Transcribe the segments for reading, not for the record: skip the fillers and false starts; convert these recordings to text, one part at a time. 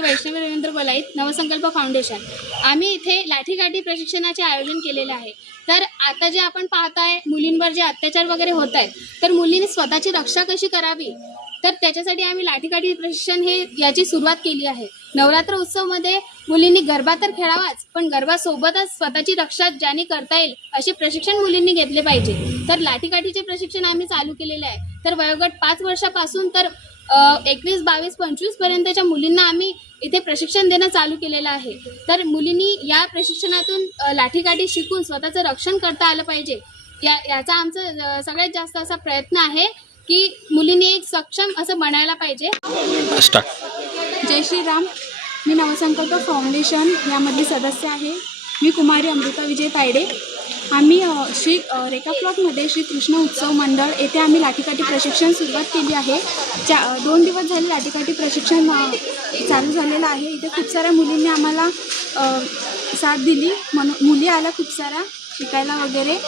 Vaishnavi Ravindra बोलाईत, Navsankalp foundation. आम्ही इथे लाठीकाठी प्रशिक्षणाचे आयोजन केलेले आहे। तर आता जे आपण पाहताय मुलींवर जे अत्याचार वगैरे होत आहेत, तर मुलींनी स्वतःची रक्षा कशी करावी, तर त्याच्यासाठी आम्ही लाठीकाठी प्रशिक्षण याची सुरुवात केली आहे। नवरात्र उत्सवमध्ये मुलींनी गरबा तर खेळावाच, पण गरबासोबतच स्वतःची रक्षा ज्याने करता येईल असे प्रशिक्षण मुलींनी घेतले पाहिजे। तर लाठीकाठीचे प्रशिक्षण आम्ही चालू केलेले आहे। तर वयोगट 5 वर्षापासून तर 21, 22, 25 पर्यंतच्या मुलींना आम्ही इथे प्रशिक्षण देणं चालू केलेलं आहे। तर मुलींनी या प्रशिक्षणातून लाठीकाठी शिकून स्वतःचं रक्षण करता आलं पाहिजे, याचा आमचा सगळ्यात जास्त असा प्रयत्न आहे की मुलींनी एक सक्षम असं बनायला पाहिजे। जय श्रीराम। मी नवसंकल्प फाउंडेशन यामधली सदस्य आहे। मी कुमारी अमृता विजय तायडे। आम्ही श्री रेखा फ्लॉटमध्ये श्री कृष्ण उत्सव मंडळ येथे आम्ही लाठीकाठी प्रशिक्षण सुरुवात केली आहे। 2 दिवस झाले लाठीकाठी प्रशिक्षण चालू झालेलं आहे। इथे खूप साऱ्या मुलींनी आम्हाला साथ दिली, म्हणून मुली आल्या खूप साऱ्या शिकायला वगैरे।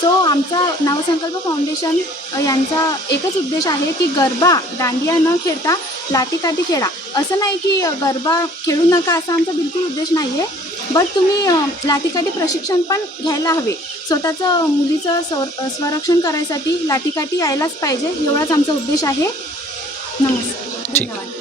सो आमचा नवसंकल्प फाउंडेशन यांचा एकच उद्देश आहे की गरबा दांडिया न खेळता लाठीकाठी खेळा। असं नाही की गरबा खेळू नका असा आमचा बिलकुल उद्देश नाही आहे, बट तुम्ही लाठीकाठी प्रशिक्षण पण घ्यायला हवे। स्वतःचं मुलीचं स्वरक्षण करायसाठी लाठीकाठी यायलाच पाहिजे, एवढाच आमचा उद्देश आहे। नमस्कार, धन्यवाद।